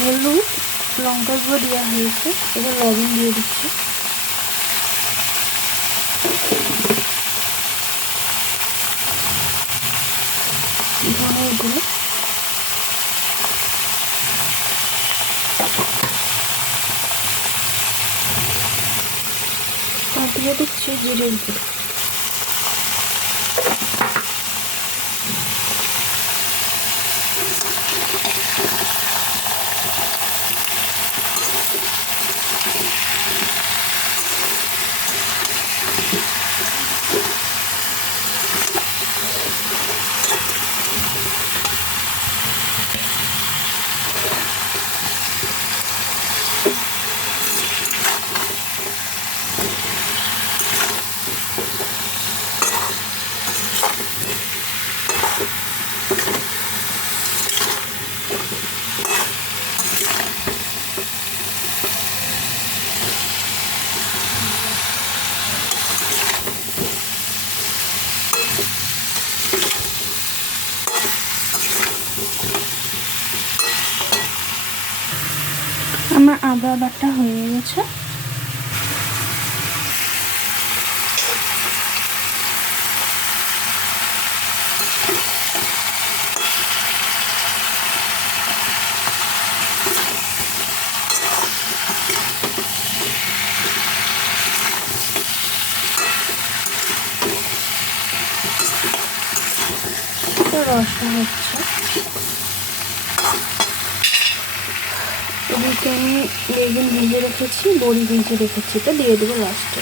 হলুদ লঙ্কা গুঁড়ো দেওয়া হয়েছে, এবার লবণ দিয়ে দিচ্ছি। ধনের গুঁড়ো, আর দিয়ে দিচ্ছি জিরের গুঁড়ো। আমার আদা বাটা হয়ে গেছে। রসটা হচ্ছে, এদিকে আমি বেগুন ভেজে রেখেছি, বড়ি ভেজে রেখেছি, তো দিয়ে দেবো লাস্টে।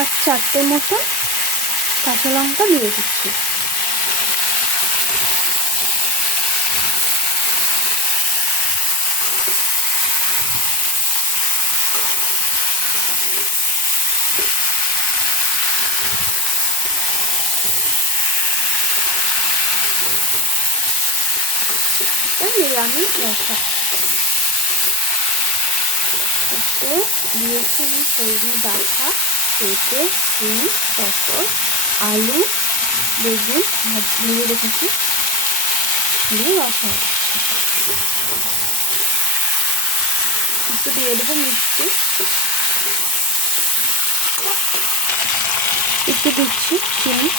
আর 4টে মতো কাঁচা লঙ্কা দিয়ে দিচ্ছি। নিরামিষ রসা তো দিয়েছি আমি সজনে ডাঁটা, পেঁপে, শিম, পটল, আলু, বেগুন ভেজে রেখেছি, দিয়ে রসা একটু দিয়ে দেবো মিষ্টি, একটু দিচ্ছি চিনি,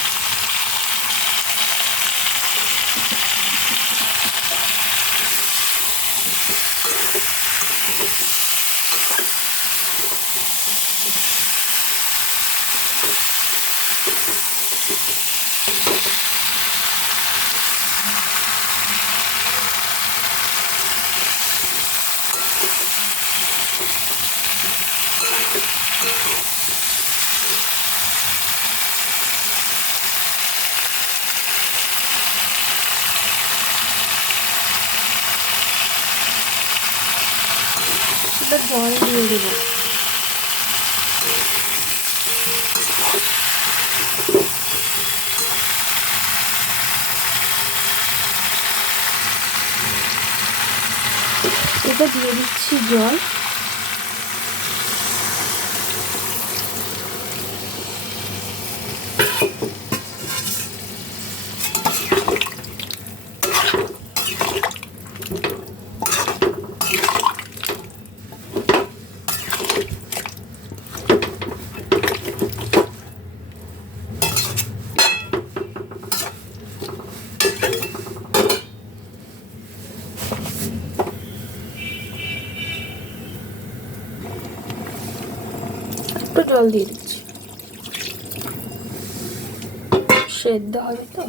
জল দিয়ে দেবো। এটা দিয়ে দিচ্ছি জল, একটু জল দিয়ে দিচ্ছি, সেদ্ধ হবে তো।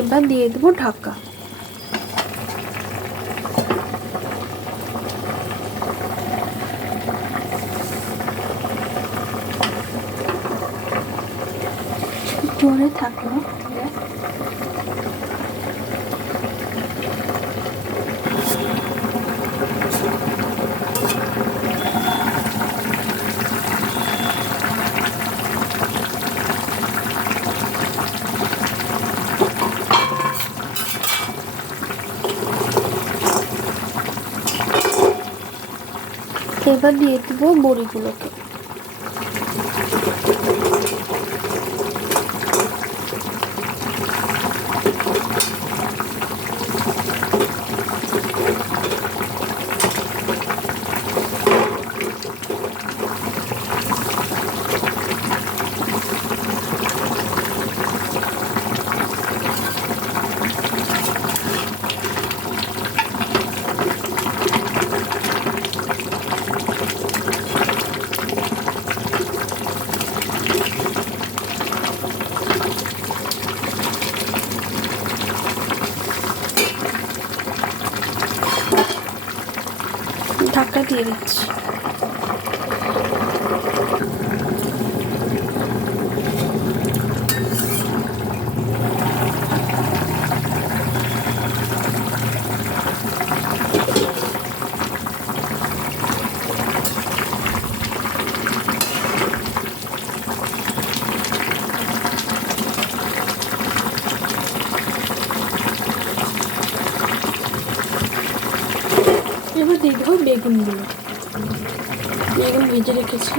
এবার দিয়ে দেবো ঢাকা। জোরে থাকলো। এবার দিয়ে দেবো বড়িগুলোকে। ঢাকা দিয়ে দিচ্ছি। এবার দিয়ে দেবো বেগুনগুলো। বেগুন ভেজে রেখেছি।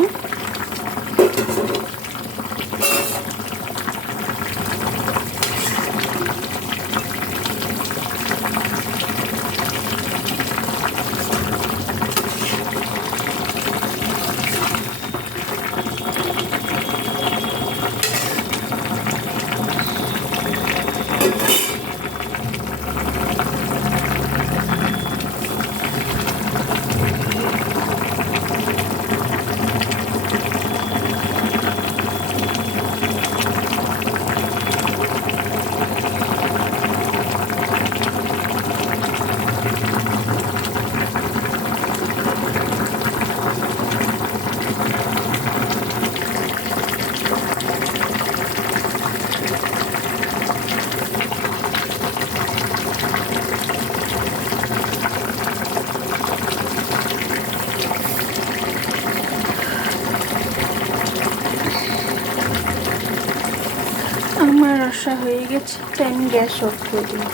আমার রসা হয়ে গেছে, তাই আমি গ্যাস অফ করে দিই।